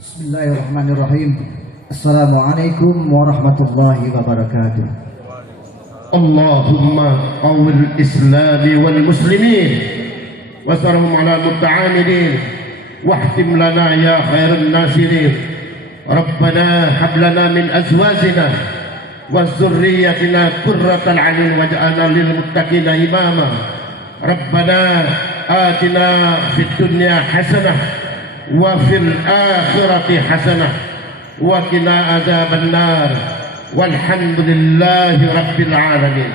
Bismillahirrahmanirrahim. Assalamualaikum warahmatullahi wabarakatuh. Allahumma qawwil islami wal muslimin wasarhum ala muta'amidin wahtim lana ya khairan nasirin. Rabbana hablana min azwajina wa zurriyatina qurratan a'yun waj'alna lil muttaqina imama. Rabbana atina fid dunya hasanah wa fil akhirati hasanah wa qina adzaban nar walhamdulillahi rabbil alamin.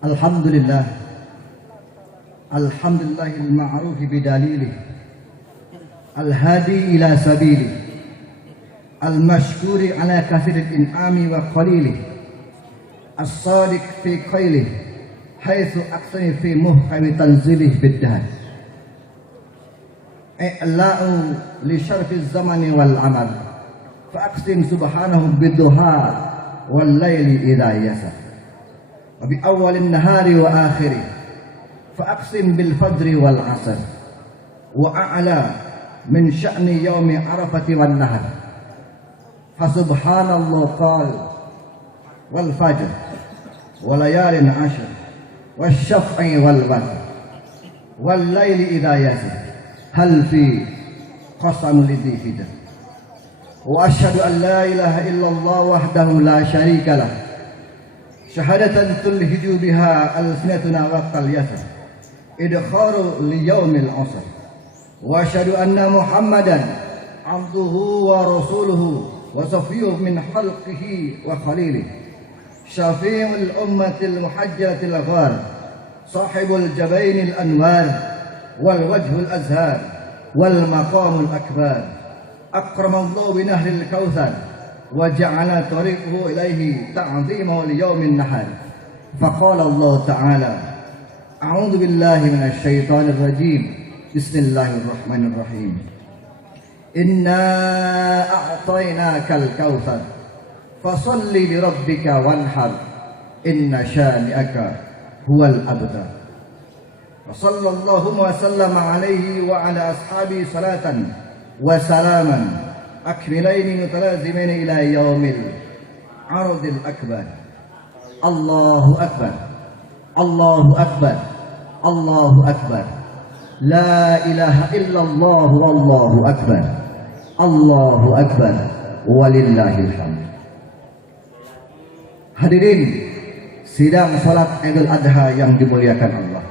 Alhamdulillah, alhamdulillahil ma'ruf bidalilih, al-hadi ila sabilih, al-mashkuri ala kathiril in'ami wa qalilih, as-sadiq fi qailih, haitsu aqsani fi muhkami tanzilih biddah, i'la'u li syarfi zamani wal amal, fa aqsim subhanahu bidduha wal layli idha yasa, wa bi awwalin nahari wa akhirih, fa aqsim bil fajri wal asr, wa a'la min sya'ni yaumi arafati wan nahar, fa subhanallah qal wal fajr wa layalin ashr wasyaf'i wal watr wal layli idha yasir hal fi qasamul idhi hijr. Wa asyhadu an la ilaha illallah wahdahu la syarika lah syahadatan tulhiju biha alsinatuna wa qalyasa idkharu li yaumil asr. Wa asyhadu anna muhammadan abduhu wa rasuluhu wa safiyuhu min khalqihi wa khalilihi syafi'ul ummatil muhajjatil ghar sahibul jabainil anwar wal wajhul azhar wal maqamul akbar akramallahu bi nahril kautsar wa ja'ala tariquhu ilaihi ta'zimahu li yaumin nahar. Faqala Allah ta'ala a'udzu billahi minasy syaithanir rajim. Bismillahirrahmanirrahim. Inna a'tainakal kautsar fasalli li rabbika wanhar inna syani'aka huwal abtar. Wa sallallahu wa sallama alaihi wa ala ashabi salatan wa salaman akmilaini mutalazimaini ila yaumil aradil akbar. Allahu akbar, Allahu akbar, Allahu akbar, la ilaha illallah wallahu akbar, Allahu akbar, walillahil hamd. Hadirin sidang salat Idul Adha yang dimuliakan Allah.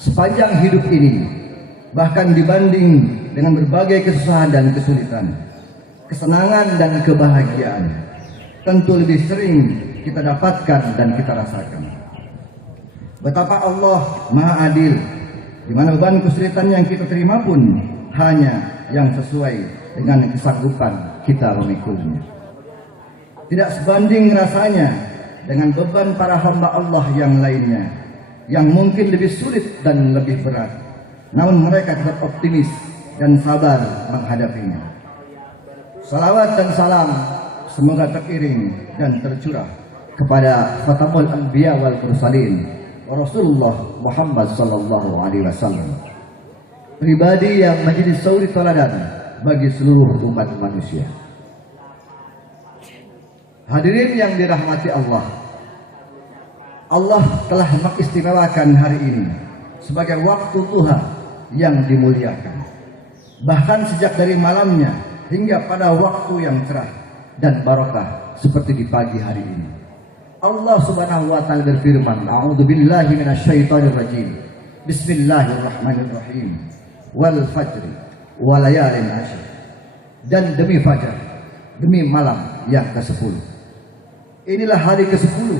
Sepanjang hidup ini, bahkan dibanding dengan berbagai kesusahan dan kesulitan, kesenangan dan kebahagiaan, tentu lebih sering kita dapatkan dan kita rasakan. Betapa Allah Maha Adil, di mana beban kesulitan yang kita terima pun hanya yang sesuai dengan kesanggupan kita memikulnya. Tidak sebanding rasanya dengan beban para hamba Allah yang lainnya, yang mungkin lebih sulit dan lebih berat, namun mereka tetap optimis dan sabar menghadapinya. Salawat dan salam semoga teriring dan tercurah kepada Khatamul Anbiya wal Mursalin Rasulullah Muhammad sallallahu alaihi wasallam, pribadi yang menjadi suri teladan bagi seluruh umat manusia. Hadirin yang dirahmati Allah, Allah telah mengistimewakan hari ini sebagai waktu duha yang dimuliakan. Bahkan sejak dari malamnya hingga pada waktu yang cerah dan barokah seperti di pagi hari ini. Allah Subhanahu wa taala berfirman, "A'udzu billahi minasyaitonir rajim. Bismillahirrahmanirrahim. Wal fajri wa layalin ashr." Dan demi fajar, demi malam yang ke-10. Inilah hari ke-10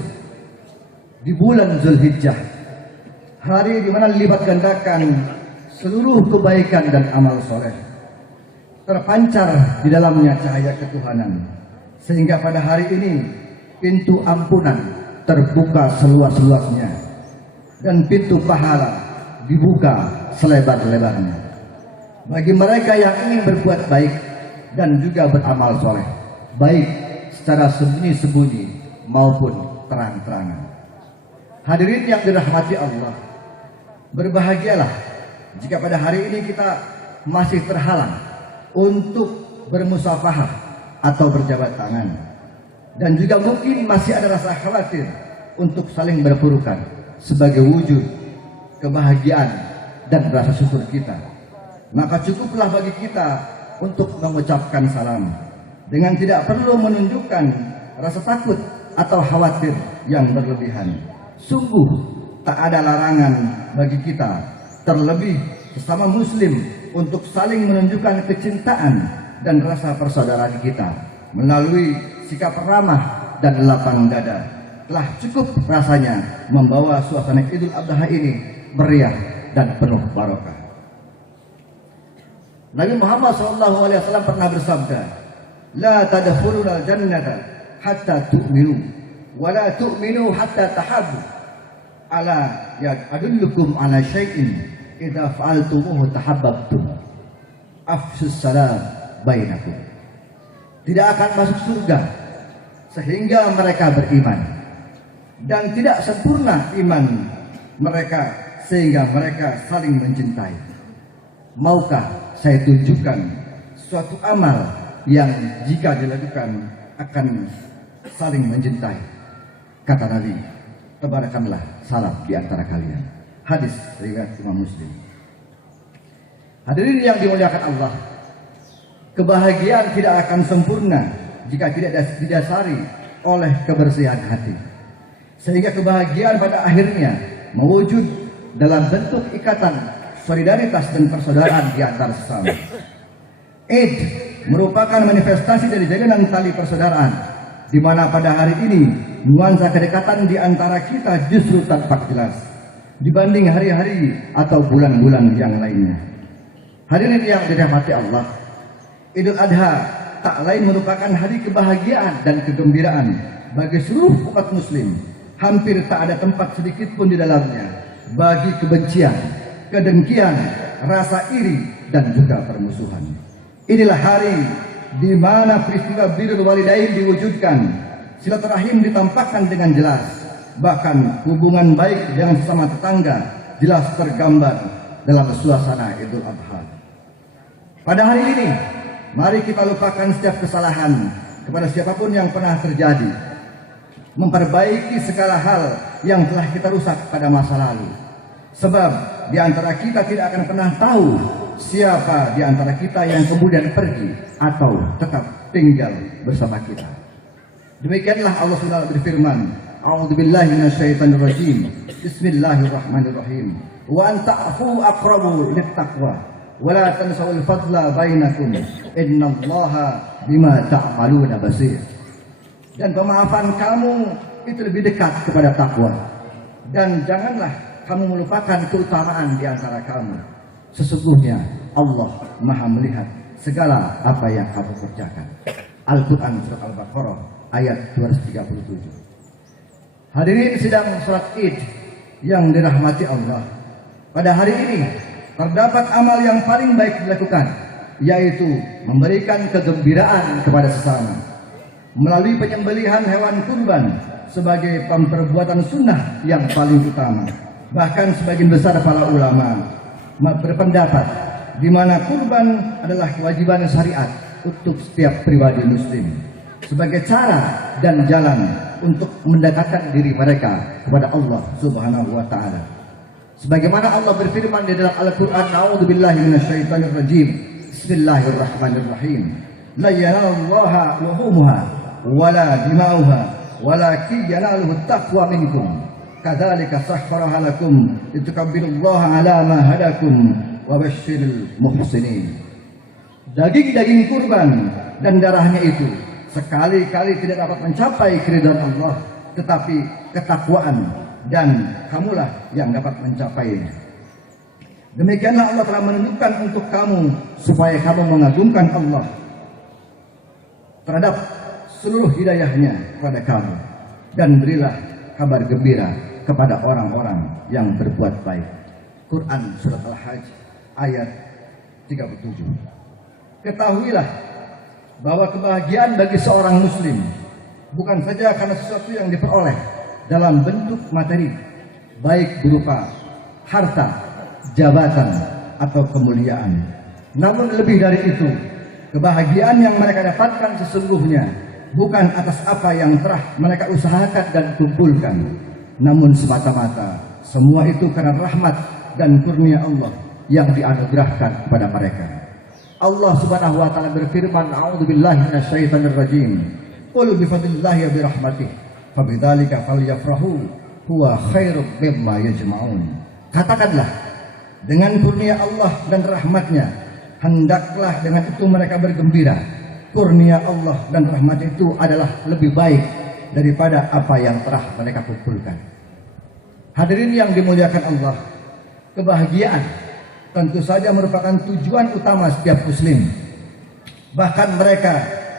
di bulan Zulhijjah, hari di mana dilipat gandakan seluruh kebaikan dan amal soleh, terpancar di dalamnya cahaya ketuhanan, sehingga pada hari ini pintu ampunan terbuka seluas-luasnya dan pintu pahala dibuka selebar-lebarnya bagi mereka yang ingin berbuat baik dan juga beramal soleh, baik secara sembunyi-sembunyi maupun terang-terangan. Hadirin yang dirahmati Allah, berbahagialah jika pada hari ini kita masih terhalang untuk bermusafahah atau berjabat tangan, dan juga mungkin masih ada rasa khawatir untuk saling berpelukan sebagai wujud kebahagiaan dan rasa syukur kita, maka cukuplah bagi kita untuk mengucapkan salam dengan tidak perlu menunjukkan rasa takut atau khawatir yang berlebihan. Sungguh tak ada larangan bagi kita, terlebih sesama muslim, untuk saling menunjukkan kecintaan dan rasa persaudaraan kita melalui sikap ramah dan lapang dada. Telah cukup rasanya membawa suasana Idul Adha ini meriah dan penuh barokah. Nabi Muhammad SAW pernah bersabda, "La tadkhulul jannata hatta tu'minu, wa la tu'minu hatta tahabbu. Ala adullukum ala syai'in idza fa'altumuhu tahabbabtum. Afshus salam bainakum." Tidak akan masuk surga sehingga mereka beriman, dan tidak sempurna iman mereka sehingga mereka saling mencintai. Maukah saya tunjukkan suatu amal yang jika dilakukan akan saling mencintai? Kata Nabi, tebarkanlah salam di antara kalian. Hadis riwayat Imam Muslim. Hadirin yang dimuliakan Allah, kebahagiaan tidak akan sempurna jika tidak didasari oleh kebersihan hati, sehingga kebahagiaan pada akhirnya mewujud dalam bentuk ikatan solidaritas dan persaudaraan di antara sesama. Id merupakan manifestasi dari jalinan tali persaudaraan, di mana pada hari ini nuansa kedekatan di antara kita justru tampak jelas dibanding hari-hari atau bulan-bulan yang lainnya. Hadirin yang dirahmati Allah, Idul Adha tak lain merupakan hari kebahagiaan dan kegembiraan bagi seluruh umat muslim. Hampir tak ada tempat sedikit pun di dalamnya bagi kebencian, kedengkian, rasa iri, dan juga permusuhan. Inilah hari di mana peristiwa birrul walidain diwujudkan, silaturahim ditampakkan dengan jelas, bahkan hubungan baik dengan sesama tetangga jelas tergambar dalam suasana Idul Adha. Pada hari ini, mari kita lupakan setiap kesalahan kepada siapapun yang pernah terjadi, memperbaiki segala hal yang telah kita rusak pada masa lalu. Sebab di antara kita tidak akan pernah tahu siapa di antara kita yang kemudian pergi atau tetap tinggal bersama kita. Demikianlah Allah SWT berfirman, "A'udzubillahi minasyaitonirrajim. Bismillahirrahmanirrahim. Wa an ta'fu aqrabu littaqwa wa la tansawul fadla bainakum. Innallaha bima ta'maluna basir." Dan pemaafan kamu itu lebih dekat kepada takwa, dan janganlah kamu melupakan keutamaan di antara kamu. Sesungguhnya Allah Maha melihat segala apa yang kamu kerjakan. Al-Quran Surat Al-Baqarah ayat 237. Hadirin sidang salat Id yang dirahmati Allah, pada hari ini terdapat amal yang paling baik dilakukan, yaitu memberikan kegembiraan kepada sesama melalui penyembelihan hewan kurban sebagai perbuatan sunnah yang paling utama. Bahkan sebagian besar para ulama berpendapat di mana kurban adalah kewajiban syariat untuk setiap pribadi muslim sebagai cara dan jalan untuk mendekatkan diri mereka kepada Allah Subhanahu wa taala. Sebagaimana Allah berfirman di dalam Al-Qur'an, "A'udzubillahi minasyaitonirrajim. Bismillahirrahmanirrahim. La yanalallaha luhumuha wala dima'uha walakin yanaluhu taqwa minkum. Kadzalika sakhkharaha lakum litukabbirullaha 'ala ma hadakum wa basyiril muhsinin." Daging-daging kurban dan darahnya itu sekali-kali tidak dapat mencapai keridhaan Allah, tetapi ketakwaan, dan kamulah yang dapat mencapainya. Demikianlah Allah telah menentukan untuk kamu supaya kamu mengagungkan Allah terhadap seluruh hidayahnya kepada kamu, dan berilah kabar gembira kepada orang-orang yang berbuat baik. Quran Surat Al-Hajj ayat 37. Ketahuilah bahwa kebahagiaan bagi seorang muslim bukan saja karena sesuatu yang diperoleh dalam bentuk materi, baik berupa harta, jabatan, atau kemuliaan. Namun lebih dari itu, kebahagiaan yang mereka dapatkan sesungguhnya bukan atas apa yang telah mereka usahakan dan kumpulkan, namun semata-mata semua itu karena rahmat dan kurnia Allah yang dianugerahkan kepada mereka. Allah Subhanahu wa taala berfirman, "A'udzubillahi minasyaitonir rajim. Qul bifadlillahi wa birahmatihi fabidzalika falyafrahu huwa khairum mimma yajma'un." Katakanlah, dengan kurnia Allah dan rahmatnya, hendaklah dengan itu mereka bergembira. Kurnia Allah dan rahmat itu adalah lebih baik daripada apa yang telah mereka kumpulkan. Hadirin yang dimuliakan Allah, kebahagiaan tentu saja merupakan tujuan utama setiap muslim. Bahkan mereka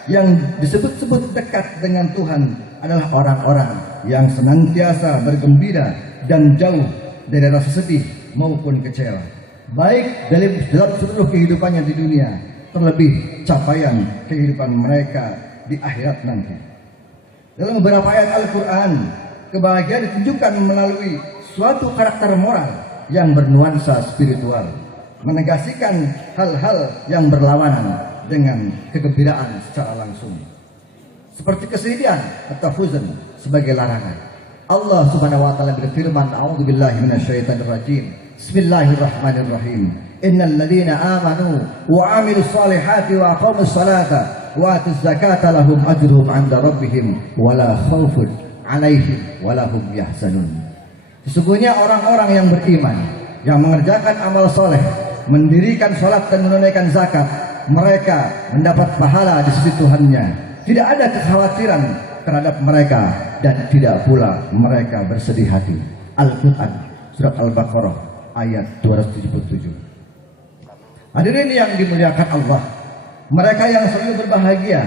yang disebut-sebut dekat dengan Tuhan adalah orang-orang yang senantiasa bergembira dan jauh dari rasa sedih maupun kecewa, baik dalam seluruh kehidupannya di dunia, terlebih capaian kehidupan mereka di akhirat nanti. Dalam beberapa ayat Al-Quran, kebahagiaan ditunjukkan melalui suatu karakter moral yang bernuansa spiritual, menegaskan hal-hal yang berlawanan dengan kegembiraan secara langsung, seperti kesedihan atau huzn sebagai larangan. Allah Subhanahu wa taala berfirman, "A'udzubillahi minasyaitonir rajim. Bismillahirrahmanirrahim. Innal ladzina amanu wa 'amilus solihati wa aqamus salata wa atuz zakata lahum ajruhum 'inda rabbihim wala khaufun 'alaihim wala hum yahzanun." Sesungguhnya orang-orang yang beriman, yang mengerjakan amal soleh, mendirikan salat dan menunaikan zakat, mereka mendapat pahala di sisi Tuhannya. Tidak ada kekhawatiran terhadap mereka dan tidak pula mereka bersedih hati. Al-Quran surat Al-Baqarah ayat 277. Hadirin yang dimuliakan Allah, mereka yang selalu berbahagia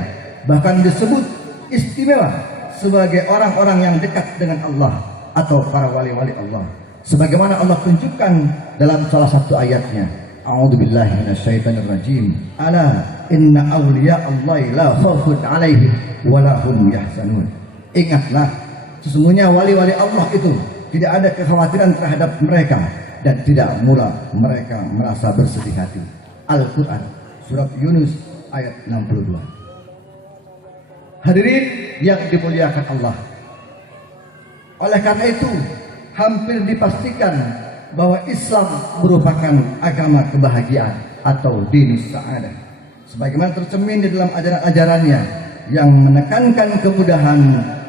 bahkan disebut istimewa sebagai orang-orang yang dekat dengan Allah atau para wali-wali Allah, sebagaimana Allah tunjukkan dalam salah satu ayatnya, "A'udzubillahi minasyaitonir rajim. Ala inna awliya Allahi la khaufun 'alaihim wa la hum yahzanun." Ingatlah, sesungguhnya wali-wali Allah itu tidak ada kekhawatiran terhadap mereka dan tidak mula mereka merasa bersedih hati. Al-Quran surat Yunus ayat 62. Hadirin yang dimuliakan Allah, oleh karena itu hampir dipastikan bahwa Islam merupakan agama kebahagiaan atau dinus sa'adah, sebagaimana tercermin di dalam ajaran-ajarannya yang menekankan kemudahan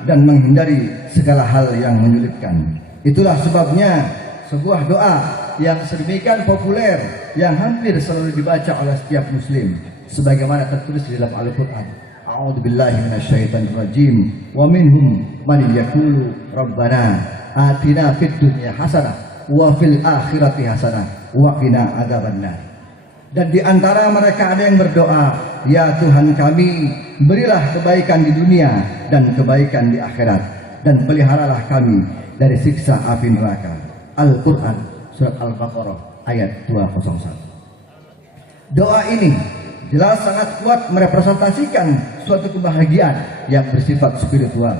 dan menghindari segala hal yang menyulitkan. Itulah sebabnya sebuah doa yang sedemikian populer yang hampir selalu dibaca oleh setiap muslim, sebagaimana tertulis di dalam Al-Quran, "A'udzubillahi minasyaitonir rajim. Wa minhum man yaqulu rabbana atina fid dunya hasanah wa fil akhirati hasanah wa qina adzabannar." Dan di antara mereka ada yang berdoa, "Ya Tuhan kami, berilah kebaikan di dunia dan kebaikan di akhirat, dan peliharalah kami dari siksa api neraka." Al-Quran surat Al-Baqarah ayat 201. Doa ini jelas sangat kuat merepresentasikan suatu kebahagiaan yang bersifat spiritual,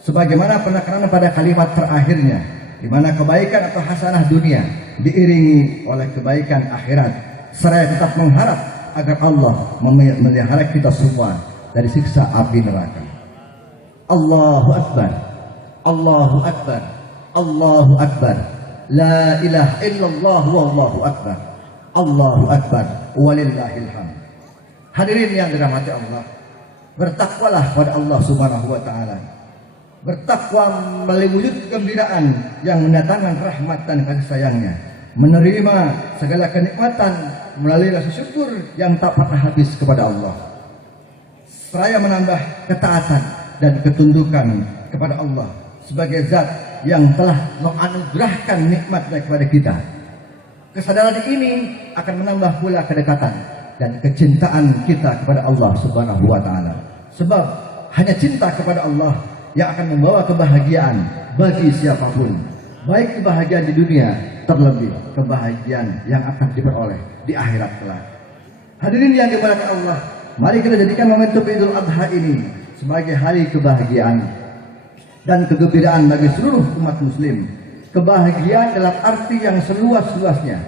sebagaimana penekanan pada kalimat terakhirnya, di mana kebaikan atau hasanah dunia diiringi oleh kebaikan akhirat, seraya tetap mengharap agar Allah memelihara kita semua dari siksa api neraka. Allahu Akbar, Allahu Akbar, Allahu Akbar, la ilaha illallah wallahu akbar, Allahu Akbar, walillahil hamd. Hadirin yang dirahmati Allah, bertakwalah pada Allah Subhanahu wa taala. Bertakwa melalui wujud kegembiraan yang mendatangkan rahmat dan kasih sayangnya, menerima segala kenikmatan melalui rasa syukur yang tak pernah habis kepada Allah, seraya menambah ketaatan dan ketundukan kepada Allah sebagai zat yang telah menganugerahkan nikmatnya kepada kita. Kesadaran ini akan menambah pula kedekatan dan kecintaan kita kepada Allah Subhanahu wa taala. Sebab hanya cinta kepada Allah yang akan membawa kebahagiaan bagi siapapun, baik kebahagiaan di dunia, terlebih kebahagiaan yang akan diperoleh di akhirat kelak. Hadirin yang dimuliakan Allah, mari kita jadikan momentum Idul Adha ini sebagai hari kebahagiaan dan kegembiraan bagi seluruh umat muslim. Kebahagiaan dalam arti yang seluas-luasnya,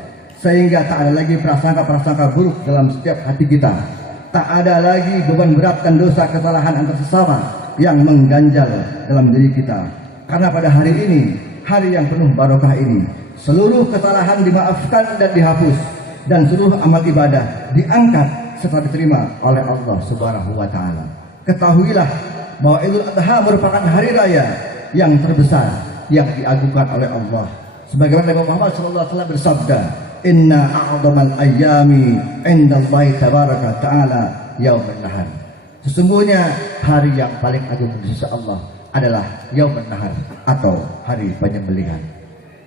sehingga tak ada lagi prasangka-prasangka buruk dalam setiap hati kita. Tak ada lagi beban berat dan dosa kesalahan antar sesama yang mengganjal dalam diri kita. Karena pada hari ini, hari yang penuh barokah ini, seluruh kesalahan dimaafkan dan dihapus, dan seluruh amal ibadah diangkat serta diterima oleh Allah Subhanahu wa taala. Ketahuilah bahwa Idul Adha merupakan hari raya yang terbesar yang diagungkan oleh Allah. Sebagaimana Nabi Muhammad SAW bersabda, "Inna a'dhamal ayyami 'indallahi tabaraka ta'ala yaumun nahar." Sesungguhnya hari yang paling agung di sisi Allah adalah yaumun nahar atau hari penyembelihan.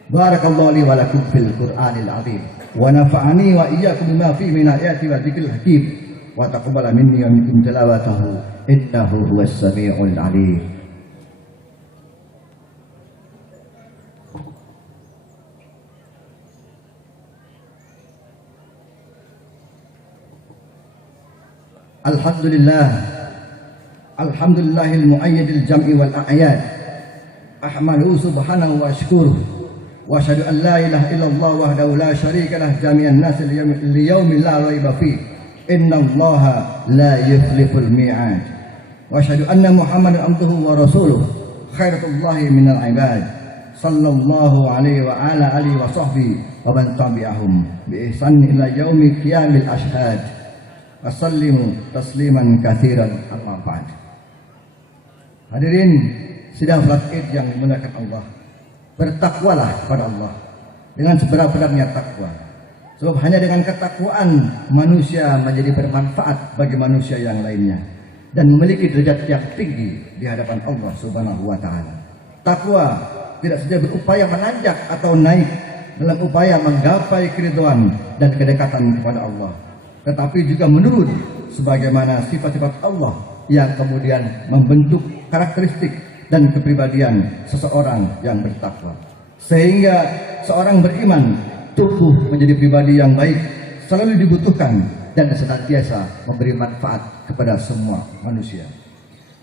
Barakallahu li wa lakum fil Qur'anil 'azim wa nafa'ani wa iyyakum bima fihi min ayati wa dzikril hakim wa taqabbala minni wa minkum tilawatahu innahu huwas samiul 'alim. Alhamdulillahil mu'ayyidil jam'i wal a'yad. Ahmaduhu subhanahu wa ashkuruh. Wa asyhadu an la ilaha illallah wahdahu la syarika lah jami'an nas li yaumin la raiba fi. Innallaha la yukhliful mi'ad. Wa asyhadu anna Muhammadan abduhu wa rasuluh khairatullahi minal ibad. Sallallahu alaihi wa ala alihi wa sahbihi wa man tabi'ahum bi ihsan ila yaumi qiyamil ashhad. Wasallimu tasliman katsiran amma ba'd. Hadirin sidang salat Id yang dimuliakan Allah, bertakwalah kepada Allah dengan sebenar-benarnya takwa. Sebab hanya dengan ketakwaan manusia menjadi bermanfaat bagi manusia yang lainnya dan memiliki derajat yang tinggi di hadapan Allah Subhanahu wa taala. Takwa tidak saja berupaya menanjak atau naik dalam upaya menggapai keridhaan dan kedekatan kepada Allah, tetapi juga menurun sebagaimana sifat-sifat Allah yang kemudian membentuk karakteristik dan kepribadian seseorang yang bertakwa. Sehingga seorang beriman tumbuh menjadi pribadi yang baik, selalu dibutuhkan dan senantiasa memberi manfaat kepada semua manusia.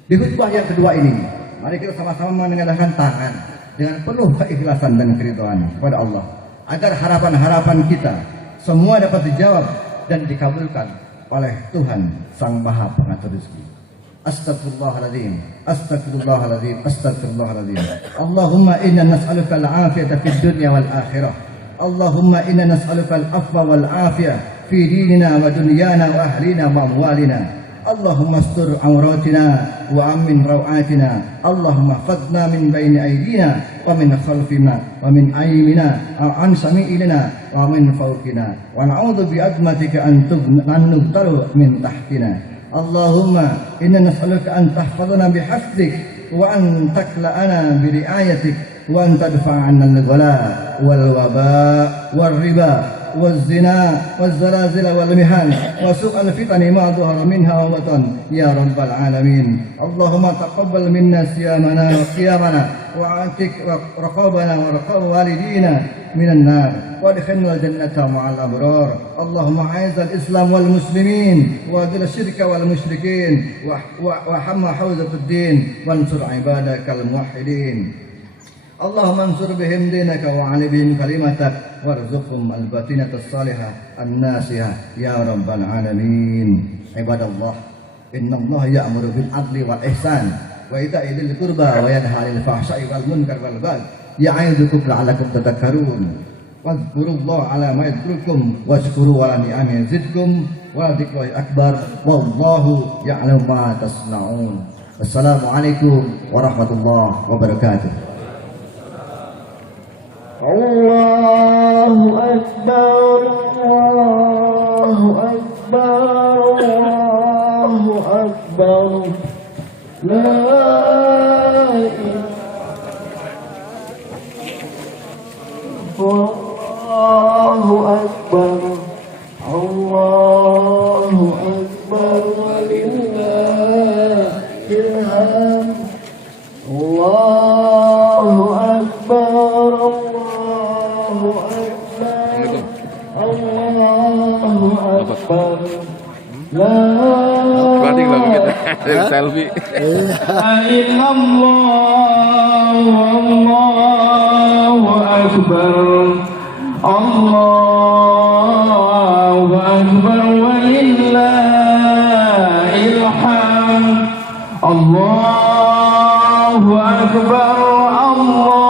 Di khutbah yang kedua ini, mari kita sama-sama menengadahkan tangan dengan penuh keikhlasan dan keridhaan kepada Allah, agar harapan-harapan kita semua dapat dijawab dan dikabulkan oleh Tuhan Sang Maha Pengatur rezeki. Astagfirullahaladzim, astagfirullahaladzim, astagfirullahaladzim. Allahumma inna nas'aluka al-afiyata fid dunya wal akhirah. Allahumma inna nas'aluka al-afwa wal afiyah fi dinina wa dunyana wa ahlina wa amwalina. Allahumma astur awratina wa amin rawatina. Allahumma fadna min baini aydina wa min khalfina wa min aymina wa an sami'ilina wa min fawqina wa na'udzu bi azmatika an nubtalu min tahtina. Allahumma inna nas'aluka an tahfazana bi hafzik wa an takla'ana bi ri'ayatik wa an tadfa'anna al-ghala wal waba wal riba والزنا والزلازل والمحن وسوء الفتن ما ظهر منها وبطن يا رب العالمين. اللهم تقبل منا صيامنا وقيامنا وعاتق رقابنا ورقاب والدينا من النار وادخلنا الجنة مع الأبرار. اللهم أعز الإسلام والمسلمين وأذل الشرك والمشركين وحمى حوزة الدين وانصر عبادك الموحدين. اللهم انصر بهم دينك وعلي بهم كلمتك وارزقهم الباطنة الصالحة الناسحة يا رب العالمين. عباد الله إن الله يأمر بالعدل والإحسان وإيتاء ذي القربى وينهى عن الفحشاء والمنكر والبغي يعظكم لعلكم تذكرون. واذكروا الله على ما يذكركم واشكروا على نعمه يزدكم ولذكر الله أكبر والله يعلم ما تصنعون. السلام عليكم ورحمة الله وبركاته. الله أكبر الله أكبر الله أكبر لا إله الله أكبر الله أكبر ولله الحمد. الله أكبر Akbar. Berarti kalau kita selfie. Allahu Akbar. Allah أكبر ولله الحمد الله أكبر الله